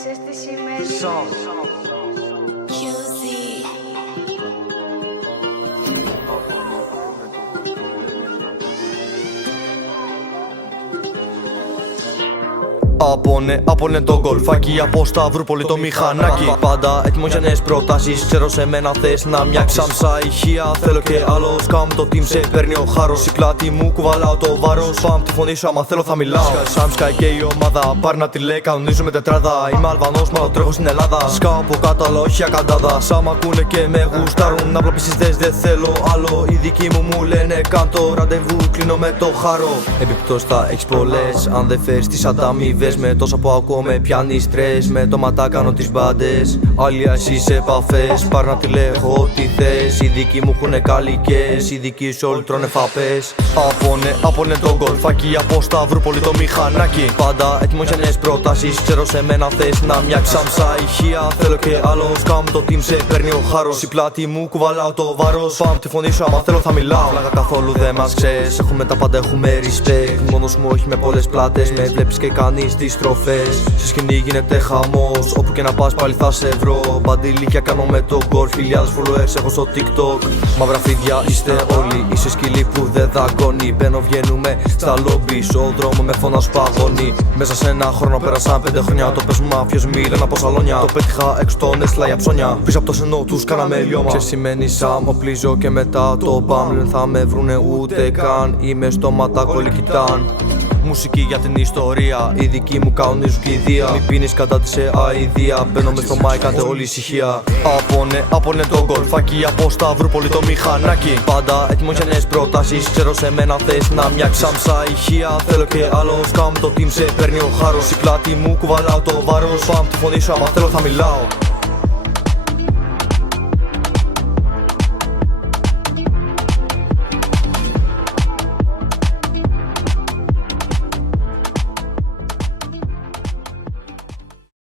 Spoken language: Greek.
Ξέρεις τι σημαίνει. Απόνε το γκολφάκι από Σταυρούπολη το μηχανάκι. Πάντα έτοιμο για νέες προτάσεις, ξέρω σε μένα θες να μοιάξεις. Σάμσα ηχεία θέλω και άλλο, σκάμ το team σε παίρνει ο χάρος. Η πλάτη μου κουβαλάω το βάρος, πάμ τη φωνή σου άμα θέλω θα μιλάω. Σάμ σκάει και η ομάδα, πάρει να τη λέει κανονίζουμε τετράδα. Είμαι Αλβανός μα το τρέχω στην Ελλάδα, σκάω από κάτω αλλά όχι ακαντάδα. Σ' ακούνε και με γουστάρουν, απλά πιστές δεν θέλω άλλο. Οι δικοί μου λένε κάντο, ραντεβού κλείνω με το χάρο. Επιπτώσεις θα έχεις πολλές, αν δεν φέρεις τις ανταμοιβές. Με τόσα που ακούω με πιάνει στρες, με το ματά κάνω τις μπάντες. Άλλοι εσύ σε επαφές, πάρ' να τηλέχω ό,τι θες. Οι δικοί μου έχουνε καλικές, οι δικοί σου όλοι τρώνε φαπές. Απόνε το γκολφάκι από Σταυρούπολη το μηχανάκι. Πάντα έτοιμο για νέες προτάσεις, ξέρω σε μένα θες να μοιάξεις. Σάμσα ηχεία θέλω και άλλο, σκάμ το team σε παίρνει ο χάρος. Η πλάτη μου κουβαλάω το βάρος, πάμ τη φωνή σου άμα θέλω θα μιλάω. Πλάκα καθόλου δεν μας ξέρεις, έχουμε τα πάντα έχουμε respect. Μόνος μου όχι με πολλές πλάτες, με βλέπεις και κάνεις τις στροφές. Στη σκηνή γίνεται χαμός, όπου και να πας πάλι θα σε βρω. Μπαντιλίκια κάνω με το γκολ, χιλιάδες followers έχω στο TikTok. Μαύρα φίδια είστε όλοι, είσαι σκυλί που δεν δαγκώνει. Μπαίνω βγαίνουμε στα λόμπι, στο δρόμο με φωνάζω παγώνει. Μέσα σε ένα χρόνο πέρασαν 5 χρόνια, το πες μου μάφιος μίλαν από σαλόνια. Το πέτυχα έξω τον έστειλα για ψώνια, πίσω από το σενό τους κάναμε λιώμα. Ξέρεις σημαίνει σάμ, οπλίζω και μετά το μπαμ. Δεν θα με βρουνε ούτε καν, είμαι στο ματάκολι κοιτάν. Μουσική για την ιστορία, οι δικοί μου κανονίζουν και ιδία. Μη πίνεις κατά τη σε αηδία, μπαίνω μες στο mic, κάντε όλη ησυχία. Απόνε το γκολφάκι από Σταυρούπολη το μηχανάκι. Πάντα έτοιμο για νέες προτάσεις, ξέρω σε μένα θες να μοιάξεις. Σάμσα ηχεία θέλω και άλλο, σκάμ το team σε παίρνει ο χάρος. Η πλάτη μου κουβαλάω το βάρος, πάμ τη φωνή σου άμα θέλω θα μιλάω.